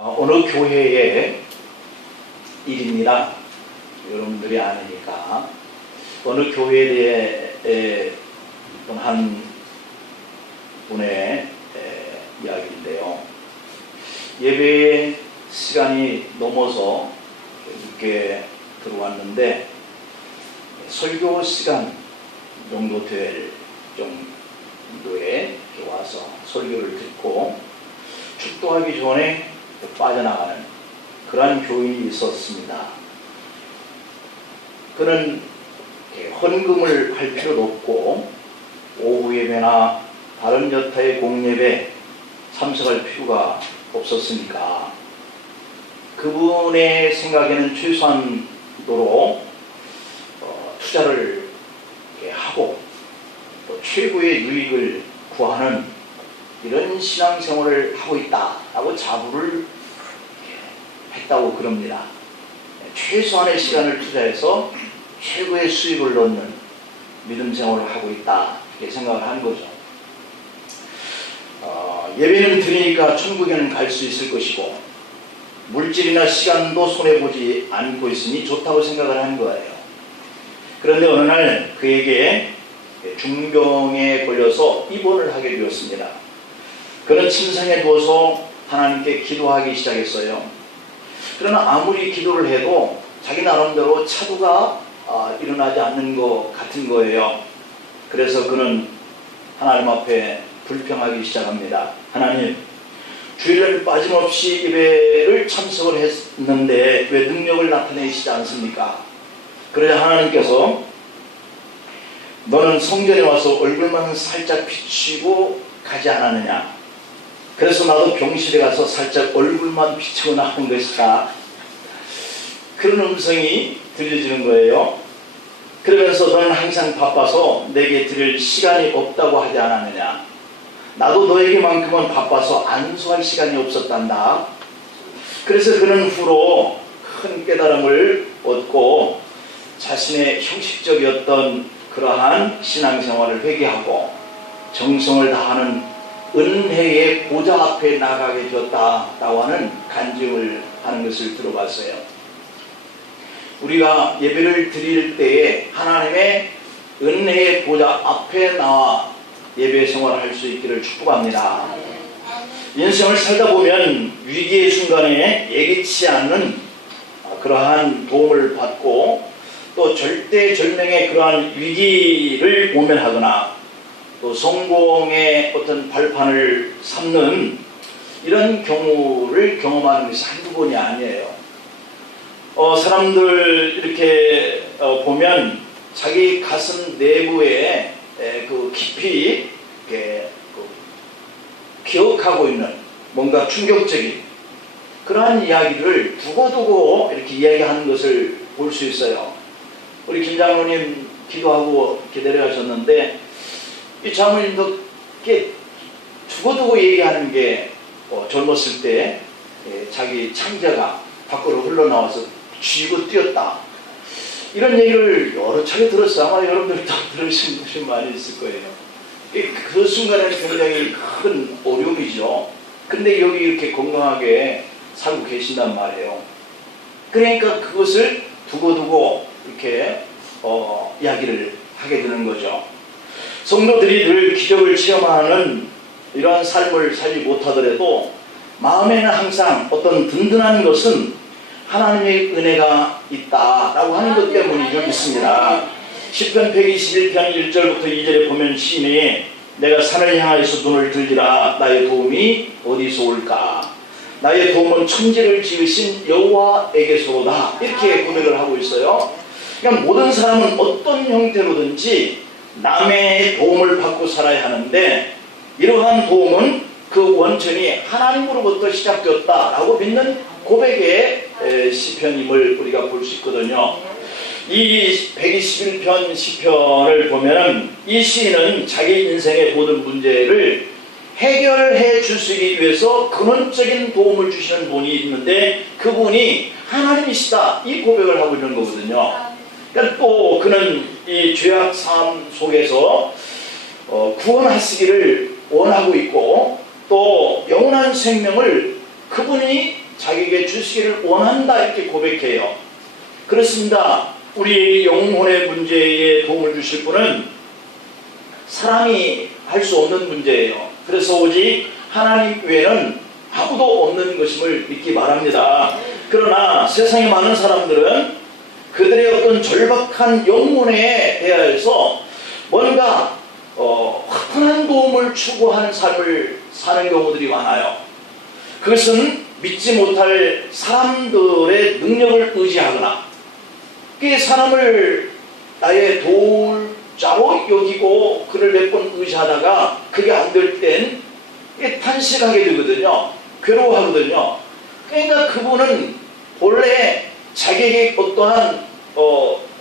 어느 교회의 일입니다. 여러분들이 아니니까. 어느 교회에 대해 한 분의 이야기인데요. 예배 시간이 넘어서 늦게 들어왔는데 설교 시간 정도 될 정도에 와서 설교를 듣고 축도하기 전에 빠져나가는 그러한 교인이 있었습니다. 그는 헌금을 할 필요도 없고 오후 예배나 다른 여타의 공예배 참석할 필요가 없었으니까 그분의 생각에는 최소한도로 투자를 하고 또 최고의 유익을 구하는 이런 신앙생활을 하고 있다라고 자부를 했다고 그럽니다. 최소한의 시간을 투자해서 최고의 수익을 넣는 믿음 생활을 하고 있다 이렇게 생각을 한 거죠. 예배는 드리니까 천국에는 갈 수 있을 것이고 물질이나 시간도 손해보지 않고 있으니 좋다고 생각을 한 거예요. 그런데 어느 날 그에게 중병에 걸려서 입원을 하게 되었습니다. 그는 침상에 누워서 하나님께 기도하기 시작했어요. 그러나 아무리 기도를 해도 자기 나름대로 차도가 일어나지 않는 것 같은 거예요. 그래서 그는 하나님 앞에 불평하기 시작합니다. 하나님, 주일날 빠짐없이 예배를 참석을 했는데 왜 능력을 나타내시지 않습니까? 그러자 하나님께서 너는 성전에 와서 얼굴만 살짝 비치고 가지 않았느냐? 그래서 나도 병실에 가서 살짝 얼굴만 비치고 나온 것이다. 그런 음성이 들려지는 거예요. 그러면서 너는 항상 바빠서 내게 드릴 시간이 없다고 하지 않았느냐? 나도 너에게만큼은 바빠서 안수할 시간이 없었단다. 그래서 그는 후로 큰 깨달음을 얻고 자신의 형식적이었던 그러한 신앙생활을 회개하고 정성을 다하는 은혜의 보좌 앞에 나가게 되었다라고 하는 간증을 하는 것을 들어봤어요. 우리가 예배를 드릴 때에 하나님의 은혜의 보좌 앞에 나와 예배 생활을 할 수 있기를 축복합니다. 인생을 살다 보면 위기의 순간에 예기치 않는 그러한 도움을 받고 또 절대절명의 그러한 위기를 모면하거나 또 성공의 어떤 발판을 삼는 이런 경우를 경험하는 것이 한두 번이 아니에요. 사람들 이렇게 보면 자기 가슴 내부에 그 깊이 기억하고 있는 뭔가 충격적인 그러한 이야기를 두고두고 이렇게 이야기하는 것을 볼 수 있어요. 우리 김 장로님 기도하고 이렇게 내려가셨는데 이 장로님도 이렇게 두고두고 얘기하는 게 젊었을 때 자기 창자가 밖으로 흘러나와서 쥐고 뛰었다. 이런 얘기를 여러 차례 들었어요. 아마 여러분들도 들으신 분이 많이 있을 거예요. 그 순간에는 굉장히 큰 어려움이죠. 근데 여기 이렇게 건강하게 살고 계신단 말이에요. 그러니까 그것을 두고두고 이렇게 이야기를 하게 되는 거죠. 성도들이 늘 기적을 체험하는 이러한 삶을 살지 못하더라도 마음에는 항상 어떤 든든한 것은 하나님의 은혜가 있다라고 하는 것 때문이죠. 믿습니다. 시편 121편 1절부터 2절에 보면 시인이 내가 산을 향하여서 눈을 들리라 나의 도움이 어디서 올까? 나의 도움은 천지를 지으신 여호와에게서로다. 이렇게 고백을 하고 있어요. 그러니까 모든 사람은 어떤 형태로든지 남의 도움을 받고 살아야 하는데 이러한 도움은 그 원천이 하나님으로부터 시작되었다라고 믿는 고백의 시편임을 우리가 볼 수 있거든요. 이 121편 시편을 보면 이 시인은 자기 인생의 모든 문제를 해결해 주시기 위해서 근원적인 도움을 주시는 분이 있는데 그분이 하나님이시다 이 고백을 하고 있는 거거든요. 그러니까 또 그는 이 죄악 삶 속에서 구원하시기를 원하고 있고 또 영원한 생명을 그분이 자기에게 주시기를 원한다 이렇게 고백해요. 그렇습니다. 우리의 영혼의 문제에 도움을 주실 분은 사람이 할 수 없는 문제예요. 그래서 오직 하나님 외에는 아무도 없는 것임을 믿기 바랍니다. 그러나 세상에 많은 사람들은 그들의 어떤 절박한 영혼에 대하여서 뭔가 화끈한 도움을 추구하는 삶을 사는 경우들이 많아요. 그것은 믿지 못할 사람들의 능력을 의지하거나 그 사람을 나의 도울 자로 여기고 그를 몇 번 의지하다가 그게 안 될 땐 탄식하게 되거든요. 괴로워하거든요. 그러니까 그분은 본래 자기에게 어떠한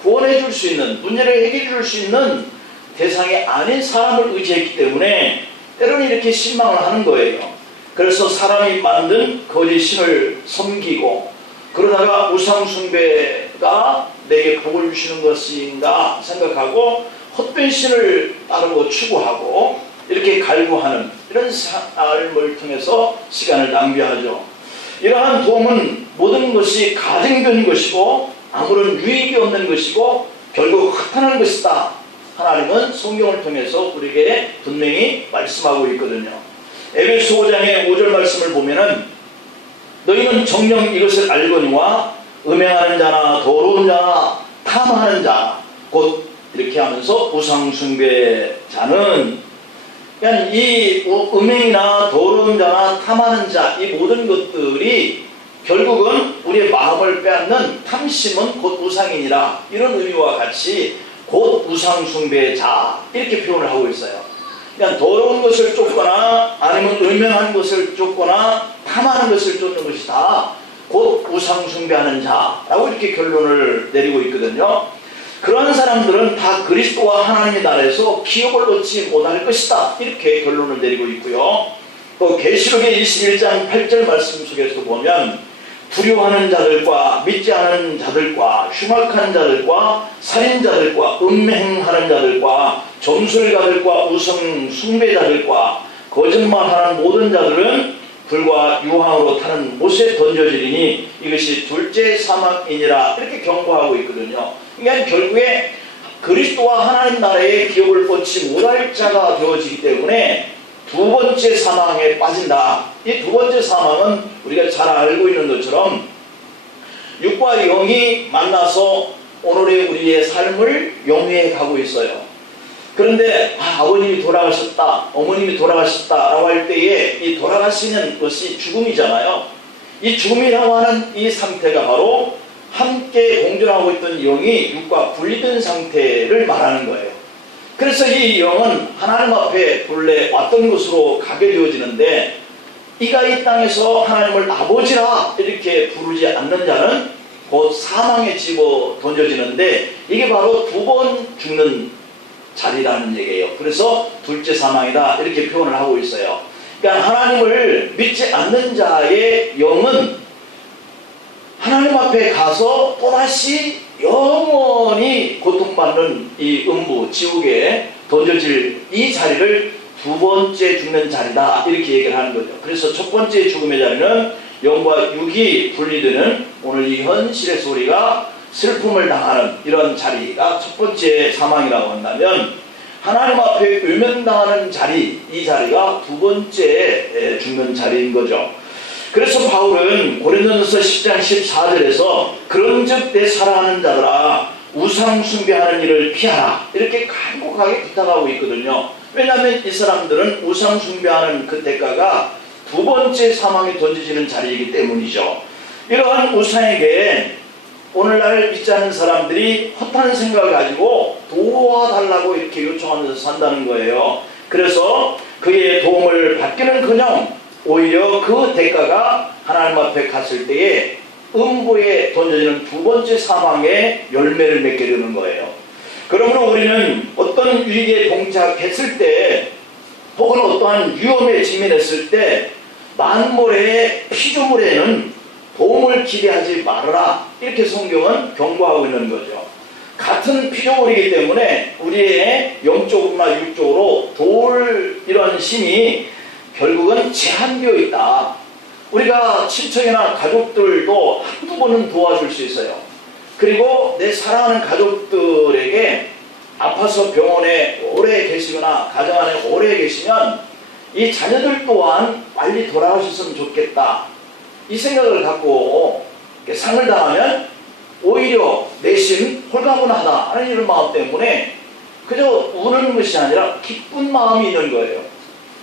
구원해 줄 수 있는, 문제를 해결해 줄 수 있는 대상이 아닌 사람을 의지했기 때문에 때로는 이렇게 실망을 하는 거예요. 그래서 사람이 만든 거짓 신을 섬기고 그러다가 우상숭배가 내게 복을 주시는 것인가 생각하고 헛된 신을 따르고 추구하고 이렇게 갈구하는 이런 삶을 통해서 시간을 낭비하죠. 이러한 도움은 모든 것이 가증된 것이고 아무런 유익이 없는 것이고 결국 허탄한 것이다. 하나님은 성경을 통해서 우리에게 분명히 말씀하고 있거든요. 에베소 5장의 5절 말씀을 보면은 너희는 정녕 이것을 알거니와 음행하는 자나 더러운 자나 탐하는 자 곧 이렇게 하면서 우상숭배자는 그냥 이 음행이나 더러운 자나 탐하는 자 이 모든 것들이 결국은 우리의 마음을 빼앗는 탐심은 곧 우상이니라 이런 의미와 같이 곧 우상숭배자 이렇게 표현을 하고 있어요. 그냥 더러운 것을 쫓거나 아니면 음행한 것을 쫓거나 탐하는 것을 쫓는 것이 다 곧 우상숭배하는 자라고 이렇게 결론을 내리고 있거든요. 그러한 사람들은 다 그리스도와 하나님의 나라에서 기업을 얻지 못할 것이다 이렇게 결론을 내리고 있고요. 또 계시록의 21장 8절 말씀 속에서 보면 두려워하는 자들과 믿지 않는 자들과 흉악한 자들과 살인자들과 음행하는 자들과 점술가들과 우상숭배자들과 거짓말하는 모든 자들은 불과 유황으로 타는 못에 던져지리니 이것이 둘째 사망이니라 이렇게 경고하고 있거든요. 그러니까 결국에 그리스도와 하나님 나라의 기업을 얻지 못할 자가 되어지기 때문에 두 번째 사망에 빠진다. 이 두 번째 사망은 우리가 잘 알고 있는 것처럼 육과 영이 만나서 오늘의 우리의 삶을 영위해 가고 있어요. 그런데 아버님이 돌아가셨다, 어머님이 돌아가셨다라고 할 때에 이 돌아가시는 것이 죽음이잖아요. 이 죽음이라고 하는 이 상태가 바로 함께 공존하고 있던 영이 육과 분리된 상태를 말하는 거예요. 그래서 이 영은 하나님 앞에 본래 왔던 곳으로 가게 되어지는데 이가 이 땅에서 하나님을 아버지라 이렇게 부르지 않는 자는 곧 사망에 집어 던져지는데 이게 바로 두 번 죽는 자리라는 얘기예요. 그래서 둘째 사망이다 이렇게 표현을 하고 있어요. 그러니까 하나님을 믿지 않는 자의 영은 하나님 앞에 가서 또다시 영원히 고통받는 이 음부 지옥에 던져질 이 자리를 두 번째 죽는 자리다 이렇게 얘기를 하는 거죠. 그래서 첫 번째 죽음의 자리는 영과 육이 분리되는 오늘 이 현실에서 우리가 슬픔을 당하는 이런 자리가 첫 번째 사망이라고 한다면 하나님 앞에 외면당하는 자리 이 자리가 두 번째 죽는 자리인 거죠. 그래서 바울은 고린도전서 10장 14절에서 그런즉 내 사랑하는 자들아 우상 숭배하는 일을 피하라 이렇게 간곡하게 부탁하고 있거든요. 왜냐하면 이 사람들은 우상 숭배하는 그 대가가 두 번째 사망에 던져지는 자리이기 때문이죠. 이러한 우상에게 오늘날 믿지 않는 사람들이 허탄 생각을 가지고 도와달라고 이렇게 요청하면서 산다는 거예요. 그래서 그의 도움을 받기는커녕 오히려 그 대가가 하나님 앞에 갔을 때에 음부에 던져지는 두 번째 사망의 열매를 맺게 되는 거예요. 그러므로 우리는 어떤 위기에 봉착했을 때 혹은 어떠한 위험에 직면했을 때 만물의 피조물에는 도움을 기대하지 말아라 이렇게 성경은 경고하고 있는 거죠. 같은 피조물이기 때문에 우리의 영적으로나 육적으로 도울 이런 힘이 결국은 제한되어 있다. 우리가 친척이나 가족들도 한두 번은 도와줄 수 있어요. 그리고 내 사랑하는 가족들에게 아파서 병원에 오래 계시거나 가정 안에 오래 계시면 이 자녀들 또한 빨리 돌아가셨으면 좋겠다, 이 생각을 갖고 상을 당하면 오히려 내심 홀가분하다 하는 이런 마음 때문에 그저 우는 것이 아니라 기쁜 마음이 있는 거예요.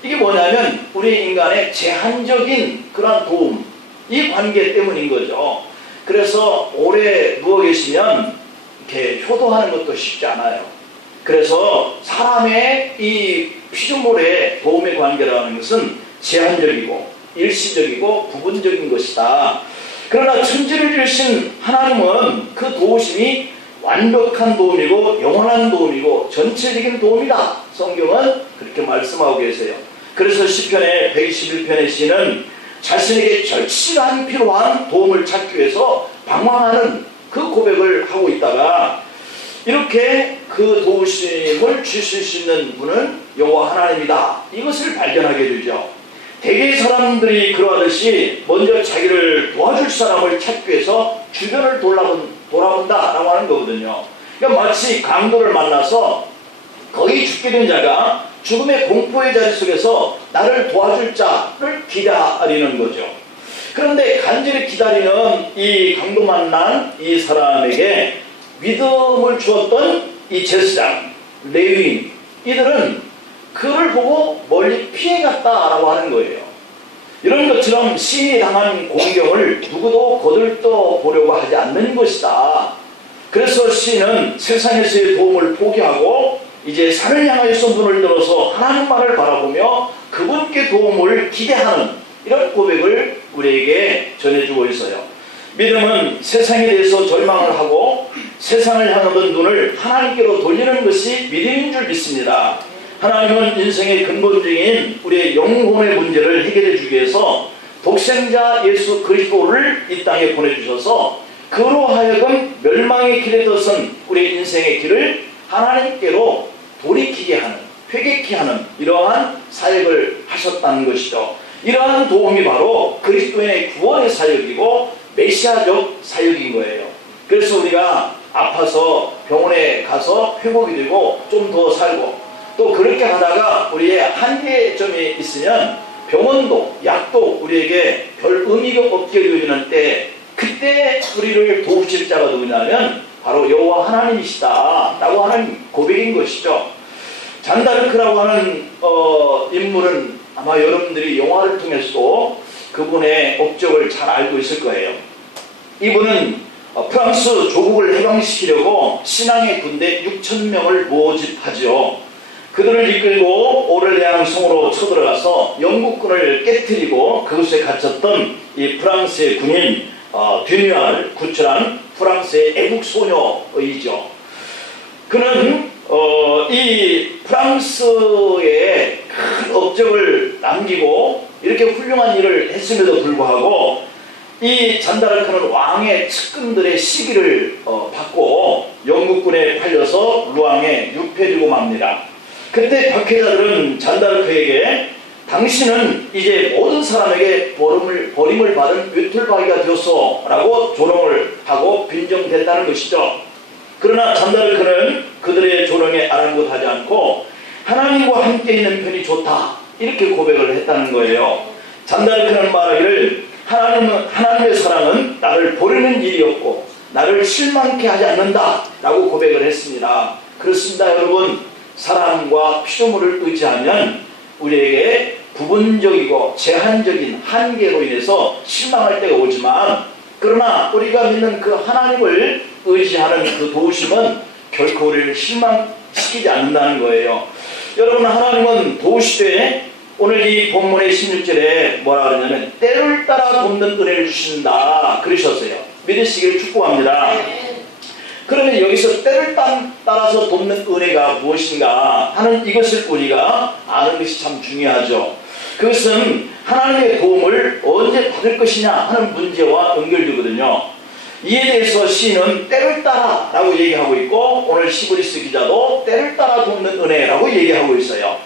이게 뭐냐면 우리 인간의 제한적인 그런 도움, 이 관계 때문인 거죠. 그래서 오래 누워 계시면 이렇게 효도하는 것도 쉽지 않아요. 그래서 사람의 이 피조물의 도움의 관계라는 것은 제한적이고 일시적이고 부분적인 것이다. 그러나 천지를 지으신 하나님은 그 도우심이 완벽한 도움이고 영원한 도움이고 전체적인 도움이다. 성경은 그렇게 말씀하고 계세요. 그래서 시편의 121편의 시는 자신에게 절실한 필요한 도움을 찾기 위해서 방황하는 그 고백을 하고 있다가 이렇게 그 도우심을 주실 수 있는 분은 여호와 하나님이다, 이것을 발견하게 되죠. 대개 사람들이 그러하듯이 먼저 자기를 도와줄 사람을 찾기 위해서 주변을 돌아본다라고 하는 거거든요. 그러니까 마치 강도를 만나서 거의 죽게 된 자가 죽음의 공포의 자리 속에서 나를 도와줄 자를 기다리는 거죠. 그런데 간절히 기다리는 이 강도 만난 이 사람에게 믿음을 주었던 이 제사장, 레위인, 이들은 그를 보고 멀리 피해갔다라고 하는 거예요. 이런 것처럼 시인이 당한 공경을 누구도 거들떠 보려고 하지 않는 것이다. 그래서 시인은 세상에서의 도움을 포기하고 이제 산을 향하여서 문을 들어서 하나님만을 바라보며 그분께 도움을 기대하는 이런 고백을 우리에게 전해주고 있어요. 믿음은 세상에 대해서 절망을 하고 세상을 향하던 눈을 하나님께로 돌리는 것이 믿음인 줄 믿습니다. 하나님은 인생의 근본적인 우리의 영혼의 문제를 해결해 주기 위해서 독생자 예수 그리스도를 이 땅에 보내주셔서 그로 하여금 멸망의 길에 들어선 우리 인생의 길을 하나님께로 돌이키게 하는, 회개케 하는 이러한 사역을 하셨다는 것이죠. 이러한 도움이 바로 그리스도인의 구원의 사역이고 메시아적 사역인 거예요. 그래서 우리가 아파서 병원에 가서 회복이 되고 좀 더 살고 또 그렇게 하다가 우리의 한계점이 있으면 병원도 약도 우리에게 별 의미가 없게 여기는 때, 그때 우리를 도우실 자가 누구냐면 바로 여호와 하나님이시다 라고 하는 고백인 것이죠. 잔다르크라고 하는 인물은 아마 여러분들이 영화를 통해서도 그분의 업적을 잘 알고 있을 거예요. 이분은 프랑스 조국을 해방시키려고 신앙의 군대 6,000명을 모집하죠. 그들을 이끌고 오를레앙 성으로 쳐들어가서 영국군을 깨뜨리고 그곳에 갇혔던 이 프랑스의 군인 듀누아를 구출한 프랑스의 애국소녀이죠. 그는 이 프랑스에 큰 업적을 남기고 이렇게 훌륭한 일을 했음에도 불구하고 이 잔다르크는 왕의 측근들의 시기를 받고 영국군에 팔려서 루앙에 유폐되고 맙니다. 그때 박해자들은 잔다르크에게 당신은 이제 모든 사람에게 버림을 받은 외톨바위가 되었어 라고 조롱을 하고 빈정댔다는 것이죠. 그러나 잔다르크는 그들의 조롱에 아랑곳하지 않고 하나님과 함께 있는 편이 좋다 이렇게 고백을 했다는 거예요. 잔다르크는 말하기를 하나님의 사랑은 나를 버리는 일이었고 나를 실망케 하지 않는다 라고 고백을 했습니다. 그렇습니다 여러분. 사람과 피조물을 의지하면 우리에게 부분적이고 제한적인 한계로 인해서 실망할 때가 오지만, 그러나 우리가 믿는 그 하나님을 의지하는 그 도우심은 결코 우리를 실망시키지 않는다는 거예요. 여러분, 하나님은 도우시되 오늘 이 본문의 16절에 뭐라 그러냐면 때를 따라 돕는 은혜를 주신다 그러셨어요. 믿으시기를 축복합니다. 그러면 여기서 때를 따라서 돕는 은혜가 무엇인가 하는 이것을 우리가 아는 것이 참 중요하죠. 그것은 하나님의 도움을 언제 받을 것이냐 하는 문제와 연결되거든요. 이에 대해서 시인은 때를 따라 라고 얘기하고 있고, 오늘 시브리스 기자도 때를 따라 돕는 은혜라고 얘기하고 있어요.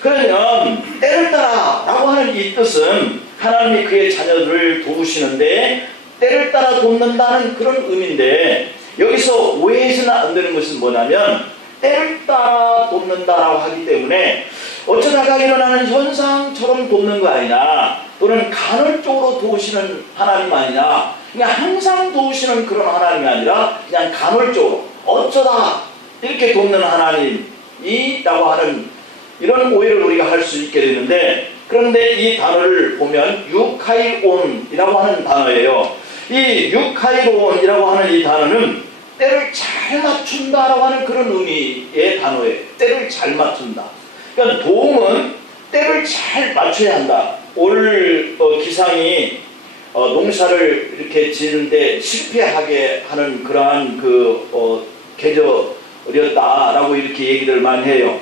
그러면 때를 따라 라고 하는 이 뜻은 하나님이 그의 자녀들을 도우시는데 때를 따라 돕는다는 그런 의미인데, 여기서 오해해서는 안 되는 것은 뭐냐면, 때를 따라 돕는다라고 하기 때문에 어쩌다가 일어나는 현상처럼 돕는 거 아니냐, 또는 간헐적으로 도우시는 하나님 아니냐, 그냥 항상 도우시는 그런 하나님이 아니라 그냥 간헐적으로 어쩌다 이렇게 돕는 하나님이라고 하는 이런 오해를 우리가 할 수 있게 되는데, 그런데 이 단어를 보면 유카이온이라고 하는 단어예요. 이 유카이온이라고 하는 이 단어는 때를 잘 맞춘다라고 하는 그런 의미의 단어예요. 때를 잘 맞춘다. 그러니까 도움은 때를 잘 맞춰야 한다. 오늘 기상이 농사를 이렇게 지는데 실패하게 하는 그러한 계절이었다라고 이렇게 얘기를 많이 해요.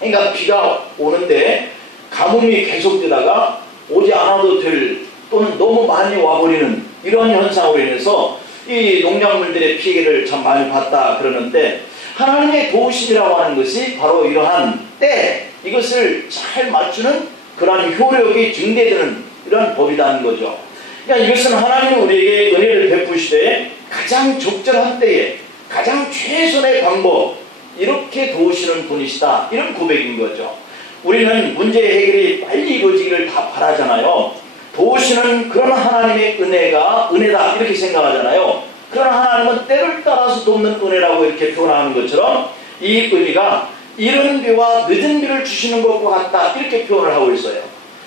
그러니까 비가 오는데 가뭄이 계속되다가 오지 않아도 될, 또는 너무 많이 와버리는 이런 현상으로 인해서 이 농작물들의 피해를 참 많이 봤다 그러는데, 하나님의 도우심이라고 하는 것이 바로 이러한 때, 이것을 잘 맞추는 그러한 효력이 증대되는 이런 법이라는 거죠. 그러니까 이것은 하나님이 우리에게 은혜를 베푸시되 가장 적절한 때에 가장 최선의 방법, 이렇게 도우시는 분이시다, 이런 고백인 거죠. 우리는 문제 해결이 빨리 이루어지기를 다 바라잖아요. 도우시는 그런 하나님의 은혜가 은혜다 이렇게 생각하잖아요. 그런 하나님은 때를 따라서 돕는 은혜라고 이렇게 표현하는 것처럼, 이 의미가 이른 비와 늦은 비를 주시는 것과 같다 이렇게 표현을 하고 있어요.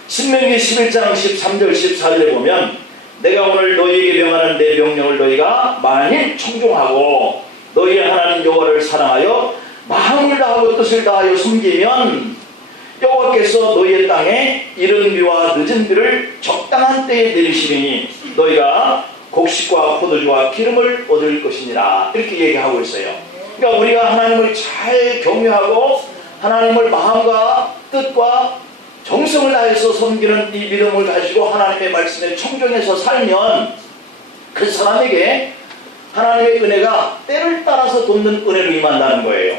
신명기 11장 13절 14절에 보면, 내가 오늘 너희에게 명하는 내 명령을 너희가 만일 청종하고 너희의 하나님 여호와를 사랑하여 마음을 다하고 뜻을 다하여 섬기면 여호와께서 너희의 땅에 이른 비와 늦은 비를 적당한 때에 내리시리니 너희가 곡식과 포도주와 기름을 얻을 것이니라, 이렇게 얘기하고 있어요. 그러니까 우리가 하나님을 잘 경외하고 하나님을 마음과 뜻과 정성을 다해서 섬기는 이 믿음을 가지고 하나님의 말씀에 청종해서 살면 그 사람에게 하나님의 은혜가 때를 따라서 돕는 은혜로 임한다는 거예요.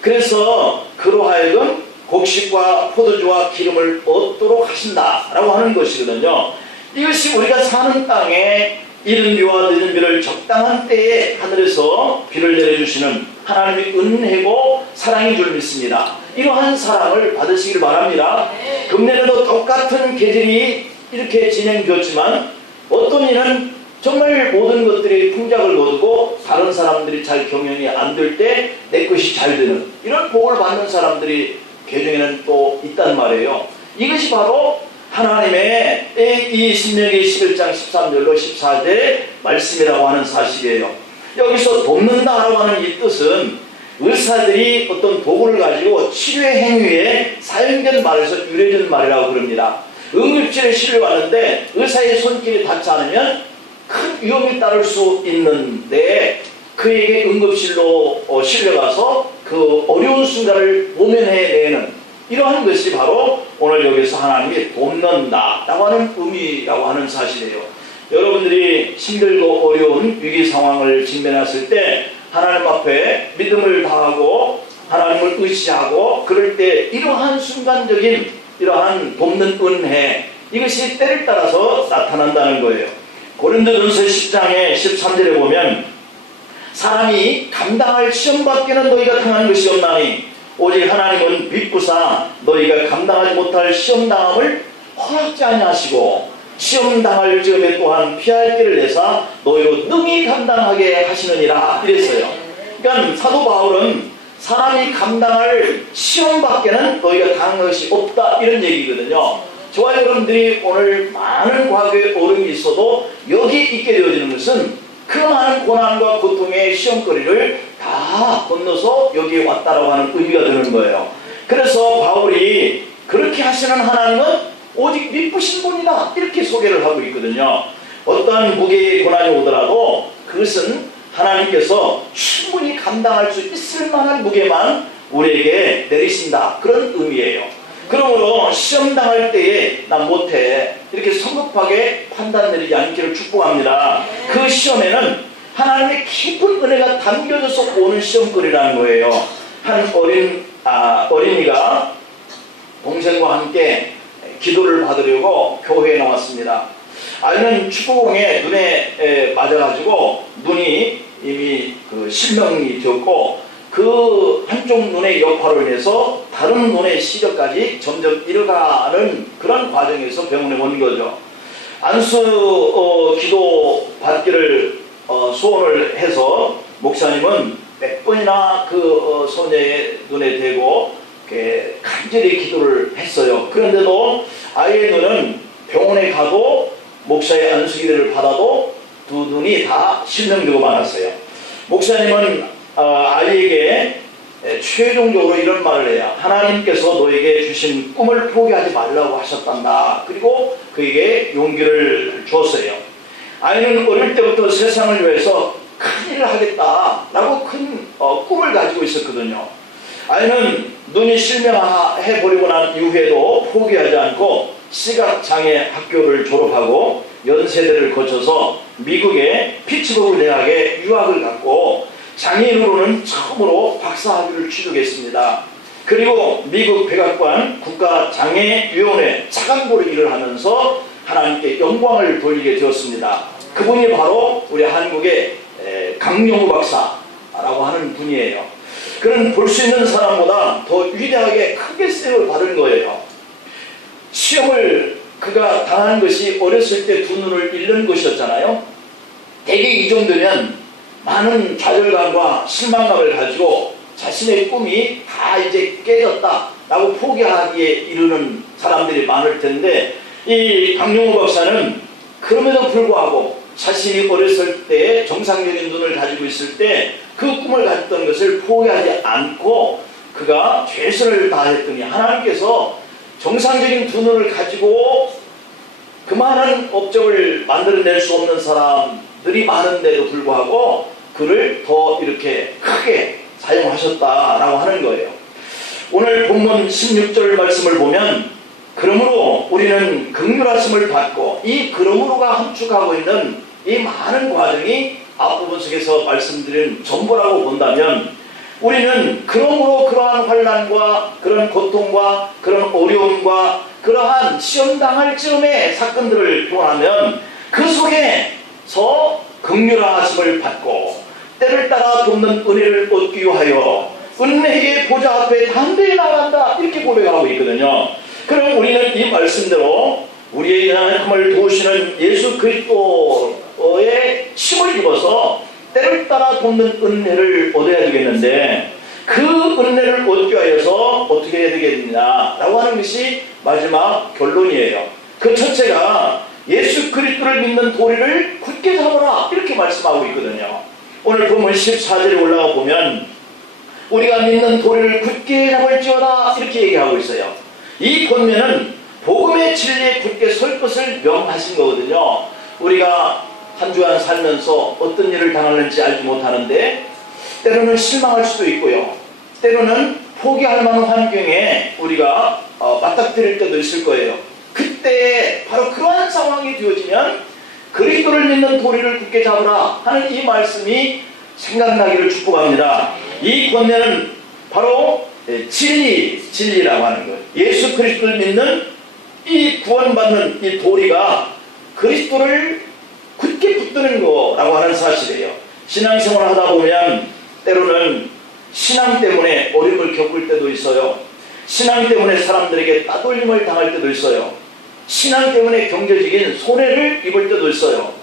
그래서 그로하여금 곡식과 포도주와 기름을 얻도록 하신다라고 하는 것이거든요. 이것이 우리가 사는 땅에 이른 비와 늦은 비를 적당한 때에 하늘에서 비를 내려주시는 하나님의 은혜고 사랑인 줄 믿습니다. 이러한 사랑을 받으시길 바랍니다. 금년에도 똑같은 계절이 이렇게 진행되었지만, 어떤 이는 정말 모든 것들이 풍작을 거두고 다른 사람들이 잘 경영이 안 될 때 내 것이 잘 되는 이런 복을 받는 사람들이 개중에는 또 있단 말이에요. 이것이 바로 하나님의 이 신명기 11장 13절로 14절의 말씀이라고 하는 사실이에요. 여기서 돕는다라고 하는 이 뜻은 의사들이 어떤 도구를 가지고 치료의 행위에 사용된 말에서 유래된 말이라고 그럽니다. 응급실에 실려왔는데 의사의 손길이 닿지 않으면 큰 위험이 따를 수 있는데, 그에게 응급실로 실려가서 그 어려운 순간을 모면해내는 이러한 것이 바로 오늘 여기서 하나님이 돕는다라고 하는 의미라고 하는 사실이에요. 여러분들이 힘들고 어려운 위기 상황을 직면했을 때 하나님 앞에 믿음을 다하고 하나님을 의지하고 그럴 때 이러한 순간적인 이러한 돕는 은혜, 이것이 때를 따라서 나타난다는 거예요. 고린도전서 10장의 13절에 보면, 사람이 감당할 시험밖에는 너희가 당한 것이 없나니 오직 하나님은 믿고사 너희가 감당하지 못할 시험당함을 허락지 아니하시고 시험당할 즈음에 또한 피할 길을 내사 너희로 능히 감당하게 하시느니라, 이랬어요. 그러니까 사도 바울은 사람이 감당할 시험밖에는 너희가 당한 것이 없다, 이런 얘기거든요. 저와 여러분들이 오늘 많은 과거의 어려움이 있어도 여기 있게 되어지는 것은 그 많은 고난과 고통의 시험거리를 다 건너서 여기에 왔다라고 하는 의미가 되는 거예요. 그래서 바울이 그렇게 하시는 하나님은 오직 믿으신 분이다, 이렇게 소개를 하고 있거든요. 어떠한 무게의 고난이 오더라도 그것은 하나님께서 충분히 감당할 수 있을 만한 무게만 우리에게 내리신다, 그런 의미예요. 그러므로 시험 당할 때에 난 못해 이렇게 성급하게 판단 내리지 않기를 축복합니다. 그 시험에는 하나님의 깊은 은혜가 담겨져서 오는 시험거리라는 거예요. 한 어린이가 동생과 함께 기도를 받으려고 교회에 나왔습니다. 아이는 축구공에 눈에 맞아가지고 눈이 이미 실명이 되었고 그 한쪽 눈의 여파로 인해서 다른 눈의 시력까지 점점 잃어가는 그런 과정에서 병원에 온 거죠. 안수 기도 받기를 소원을 해서 목사님은 몇 번이나 그 소녀의 눈에 대고 간절히 기도를 했어요. 그런데도 아이의 눈은 병원에 가도 목사의 안수 기도를 받아도 두 눈이 다 실명되고 말았어요. 목사님은 아이에게 최종적으로 이런 말을 해요. 하나님께서 너에게 주신 꿈을 포기하지 말라고 하셨단다. 그리고 그에게 용기를 줬어요. 아이는 어릴 때부터 세상을 위해서 큰일을 하겠다라고 큰 꿈을 가지고 있었거든요. 아이는 눈이 실명해버리고 난 이후에도 포기하지 않고 시각장애 학교를 졸업하고 연세대를 거쳐서 미국의 피츠버그 대학에 유학을 갔고 장애인으로는 처음으로 박사학위를 취득했습니다. 그리고 미국 백악관 국가장애위원회 차관보로 일을 하면서 하나님께 영광을 돌리게 되었습니다. 그분이 바로 우리 한국의 강용우 박사라고 하는 분이에요. 그는 볼 수 있는 사람보다 더 위대하게 크게 쓰임을 받은 거예요. 시험을 그가 당한 것이 어렸을 때 두 눈을 잃는 것이었잖아요. 대개 이 정도면 많은 좌절감과 실망감을 가지고 자신의 꿈이 다 이제 깨졌다라고 포기하기에 이르는 사람들이 많을 텐데 이 강용우 박사는 그럼에도 불구하고 자신이 어렸을 때 정상적인 눈을 가지고 있을 때 그 꿈을 가졌던 것을 포기하지 않고 그가 최선을 다했더니 하나님께서 정상적인 두 눈을 가지고 그만한 업적을 만들어낼 수 없는 사람들이 많은데도 불구하고 그를 더 이렇게 크게 사용하셨다라고 하는 거예요. 오늘 본문 16절 말씀을 보면 그러므로 우리는 긍휼하심을 받고 이 그러므로가 함축하고 있는 이 많은 과정이 앞부분 속에서 말씀드린 전부라고 본다면 우리는 그러므로 그러한 환난과 그런 고통과 그런 어려움과 그러한 시험당할 즈음의 사건들을 보하면 그 속에서 긍휼하심을 받고 때를 따라 돕는 은혜를 얻기 위하여 은혜의 보좌 앞에 담대히 나간다 이렇게 고백하고 있거든요. 그럼 우리는 이 말씀대로 우리의 연약함을 도우시는 예수 그리스도의 힘을 입어서 때를 따라 돕는 은혜를 얻어야 되겠는데 그 은혜를 얻기 위해서 어떻게 해야 되겠느냐라고 하는 것이 마지막 결론이에요. 그 첫째가 예수 그리스도를 믿는 도리를 굳게 잡아라 이렇게 말씀하고 있거든요. 오늘 본문 14절에 올라가 보면 우리가 믿는 도리를 굳게 잡을지어다 이렇게 얘기하고 있어요. 이 본면은 복음의 진리에 굳게 설 것을 명하신 거거든요. 우리가 한 주간 살면서 어떤 일을 당하는지 알지 못하는데 때로는 실망할 수도 있고요. 때로는 포기할 만한 환경에 우리가 맞닥뜨릴 때도 있을 거예요. 그때 바로 그러한 상황이 되어지면 그리스도를 믿는 도리를 굳게 잡으라 하는 이 말씀이 생각나기를 축복합니다. 이 권면은 바로 진리라고 하는 거예요. 예수 그리스도를 믿는 이 구원받는 이 도리가 그리스도를 굳게 붙드는 거라고 하는 사실이에요. 신앙생활을 하다 보면 때로는 신앙 때문에 어려움을 겪을 때도 있어요. 신앙 때문에 사람들에게 따돌림을 당할 때도 있어요. 신앙 때문에 경제적인 손해를 입을 때도 있어요.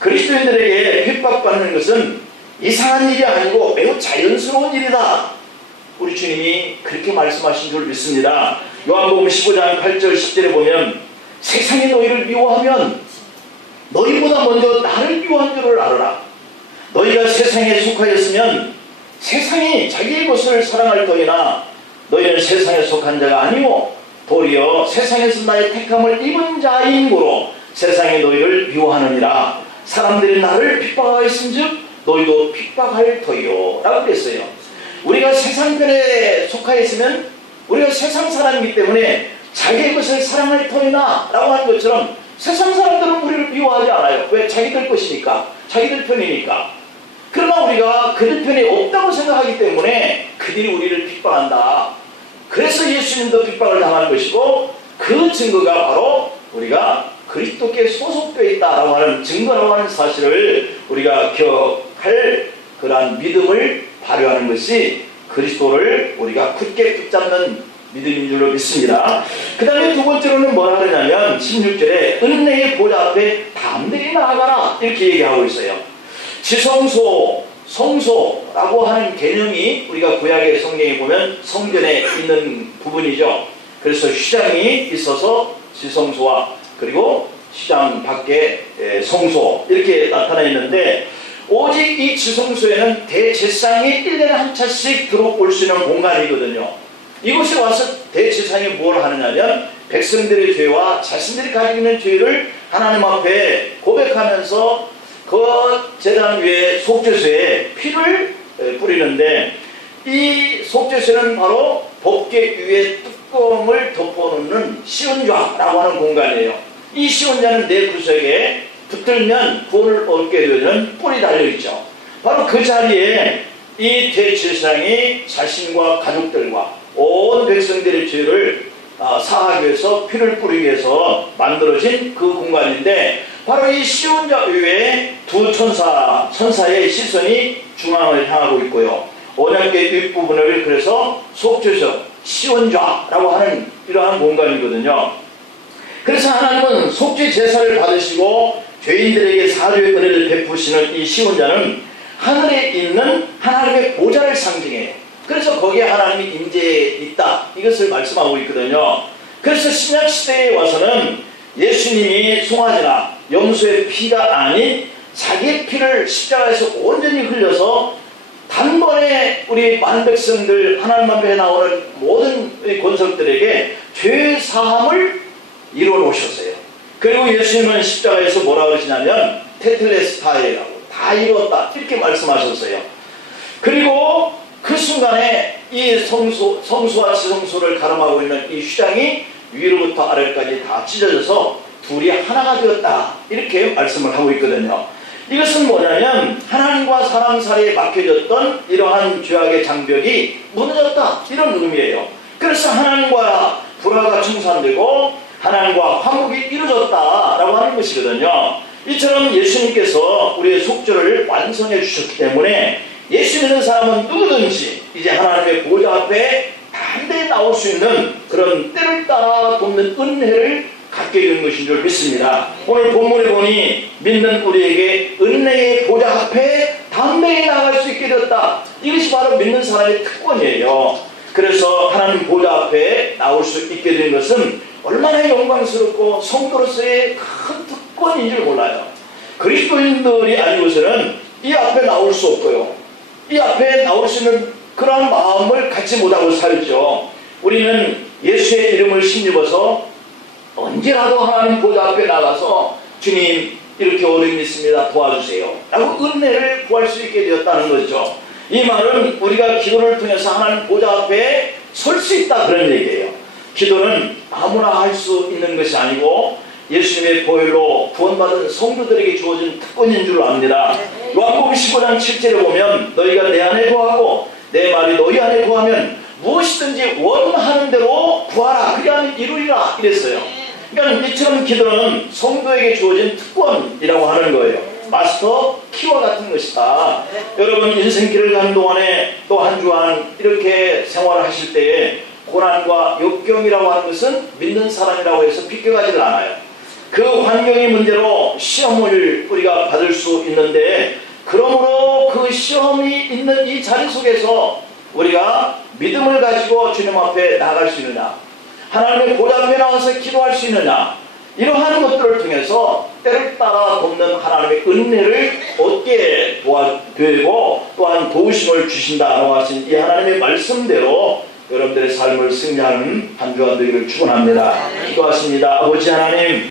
그리스도인들에게 핍박받는 것은 이상한 일이 아니고 매우 자연스러운 일이다. 우리 주님이 그렇게 말씀하신 줄 믿습니다. 요한복음 15장 8절 10절에 보면 세상이 너희를 미워하면 너희보다 먼저 나를 미워한 줄을 알아라. 너희가 세상에 속하였으면 세상이 자기의 것을 사랑할 터이나 너희는 세상에 속한 자가 아니오 도리어 세상에서 나의 택함을 입은 자이므로 세상이 너희를 미워하느니라. 사람들이 나를 핍박하였은즉 너희도 핍박할 터이요 라고 그랬어요. 우리가 세상 편에 속하였으면 우리가 세상 사람이기 때문에 자기의 것을 사랑할 터이나 라고 하는 것처럼 세상 사람들은 우리를 미워하지 않아요. 왜? 자기들 것이니까, 자기들 편이니까. 그러나 우리가 그들 편이 없다고 생각하기 때문에 그들이 우리를 핍박한다. 그래서 예수님도 핍박을 당하는 것이고 그 증거가 바로 우리가 그리스도께 소속되어 있다라고 하는 증거라고 하는 사실을 우리가 기억할 그러한 믿음을 발휘하는 것이 그리스도를 우리가 굳게 붙잡는 믿음인 줄로 믿습니다. 그 다음에 두 번째로는 뭐라 그러냐면 16절에 은혜의 보좌 앞에 담대히 나아가라 이렇게 얘기하고 있어요. 지성소, 성소라고 하는 개념이 우리가 구약의 성경에 보면 성전에 있는 부분이죠. 그래서 휘장이 있어서 지성소와 그리고 휘장 밖에 성소 이렇게 나타나 있는데, 오직 이 지성소에는 대제사장이 1년에 한 차씩 들어올 수 있는 공간이거든요. 이곳에 와서 대제사장이 뭘 하느냐면 백성들의 죄와 자신들이 가지고 있는 죄를 하나님 앞에 고백하면서 그 제단 위에 속죄소에 피를 뿌리는데, 이 속죄소는 바로 법궤 위에 뚜껑을 덮어놓는 시은좌라고 하는 공간이에요. 이 시은좌는 내 구석에 붙들면 구원을 얻게 되는 뿔이 달려있죠. 바로 그 자리에 이 대제사장이 자신과 가족들과 온 백성들의 죄를 사하기 위해서 피를 뿌리기 위해서 만들어진 그 공간인데, 바로 이 시온자 위에 두 천사의 시선이 중앙을 향하고 있고요. 언약궤 윗부분을 그래서 속죄소 시온자라고 하는 이러한 공간이거든요. 그래서 하나님은 속죄 제사를 받으시고 죄인들에게 사죄의 은혜를 베푸시는 이 시온자는 하늘에 있는 하나님의 보좌를 상징해요. 그래서 거기에 하나님이 임재해 있다, 이것을 말씀하고 있거든요. 그래서 신약시대에 와서는 예수님이 송아지나 염소의 피가 아닌 자기의 피를 십자가에서 온전히 흘려서 단번에 우리 만백성들 하나님 앞에 나오는 모든 권속들에게 죄 사함을 이루어 놓으셨어요. 그리고 예수님은 십자가에서 뭐라 그러시냐면 테텔레스타이라고, 다 이루었다 이렇게 말씀하셨어요. 그리고 그 순간에 이 성소와 지성소를 가름하고 있는 이 휘장이 위로부터 아래까지 다 찢어져서 둘이 하나가 되었다 이렇게 말씀을 하고 있거든요. 이것은 뭐냐면 하나님과 사람 사이에 막혀졌던 이러한 죄악의 장벽이 무너졌다 이런 의미예요. 그래서 하나님과 불화가 청산되고 하나님과 화목이 이루어졌다라고 하는 것이거든요. 이처럼 예수님께서 우리의 속죄를 완성해 주셨기 때문에 예수 믿는 사람은 누구든지 이제 하나님의 보좌 앞에 담대히 나올 수 있는 그런 때를 따라 돕는 은혜를 갖게 된 것인 줄 믿습니다. 오늘 본문에 보니 믿는 우리에게 은혜의 보좌 앞에 담대히 나갈 수 있게 되었다. 이것이 바로 믿는 사람의 특권이에요. 그래서 하나님 보좌 앞에 나올 수 있게 된 것은 얼마나 영광스럽고 성도로서의 큰 특권인 줄 몰라요. 그리스도인들이 아니고서는 이 앞에 나올 수 없고요. 이 앞에 나올 수 있는 그러한 마음을 갖지 못하고 살죠. 우리는 예수의 이름을 힘입어서 언제라도 하나님 보좌 앞에 나가서 주님 이렇게 어려움이 있습니다, 도와주세요 라고 은혜를 구할 수 있게 되었다는 거죠. 이 말은 우리가 기도를 통해서 하나님 보좌 앞에 설 수 있다 그런 얘기예요. 기도는 아무나 할 수 있는 것이 아니고 예수님의 보혈로 구원받은 성도들에게 주어진 특권인 줄 압니다. 요한복음 15장 7절에 보면 너희가 내 안에 거하고 내 말이 너희 안에 거하면 무엇이든지 원하는 대로 구하라 그리하면 이루리라 이랬어요. 그러니까 이처럼 기도는 성도에게 주어진 특권이라고 하는 거예요. 마스터 키와 같은 것이다. 여러분 인생길을 가는 동안에 또 한 주간 이렇게 생활을 하실 때에 고난과 역경이라고 하는 것은 믿는 사람이라고 해서 비껴가지를 않아요. 그 환경의 문제로 시험을 우리가 받을 수 있는데, 그러므로 그 시험이 있는 이 자리 속에서 우리가 믿음을 가지고 주님 앞에 나갈 수 있느냐, 하나님의 보좌 앞에 나와서 기도할 수 있느냐, 이러한 것들을 통해서 때를 따라 돕는 하나님의 은혜를 얻게 되고 또한 도우심을 주신다라고 하신 이 하나님의 말씀대로 여러분들의 삶을 승리하는 한 주간 되기를 축원합니다. 기도하십니다. 아버지 하나님,